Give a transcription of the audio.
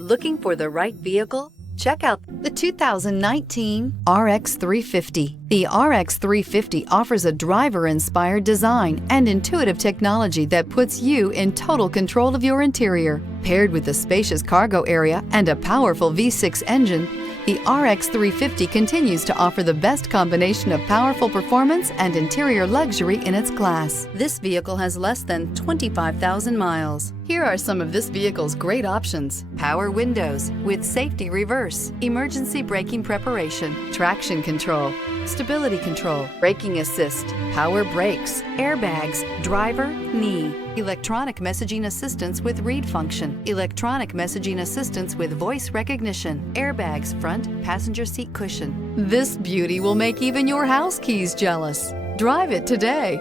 Looking for the right vehicle? Check out the 2019 RX 350. The RX 350 offers a driver-inspired design and intuitive technology that puts you in total control of your interior. Paired with a spacious cargo area and a powerful V6 engine, the RX 350 continues to offer the best combination of powerful performance and interior luxury in its class. This vehicle has less than 25,000 miles. Here are some of this vehicle's great options: power windows with safety reverse, emergency braking preparation, traction control, stability control, braking assist, power brakes, airbags, driver, knee, electronic messaging assistance with read function, electronic messaging assistance with voice recognition, airbags, front passenger seat cushion. This beauty will make even your house keys jealous. Drive it today.